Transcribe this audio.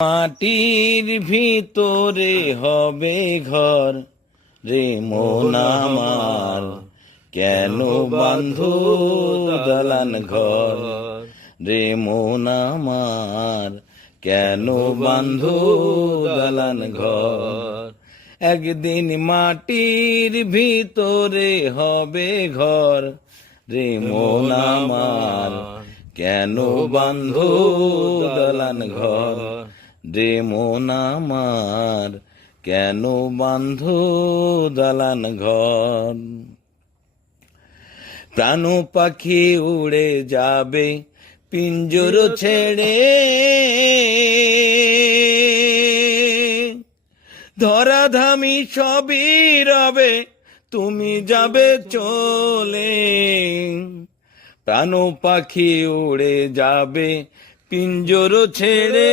মাটির ভিতরে হবে ঘর রে মন আমার, কেন বাঁধো দালান ঘর রে মন আমার, কেন বাঁধো দালান ঘর। একদিন মাটির ভিতরে হবে ঘর রে মন আমার, কেন বাঁধো দালান ঘর রে মন আমার, কেন বাঁধো দালান ঘর। প্রাণ পাখি উড়ে যাবে পিঞ্জর ছেড়ে, ধরাধামি সবই রবে তুমি যাবে চলে। প্রাণ পাখি উড়ে যাবে পিঞ্জর ছেড়ে,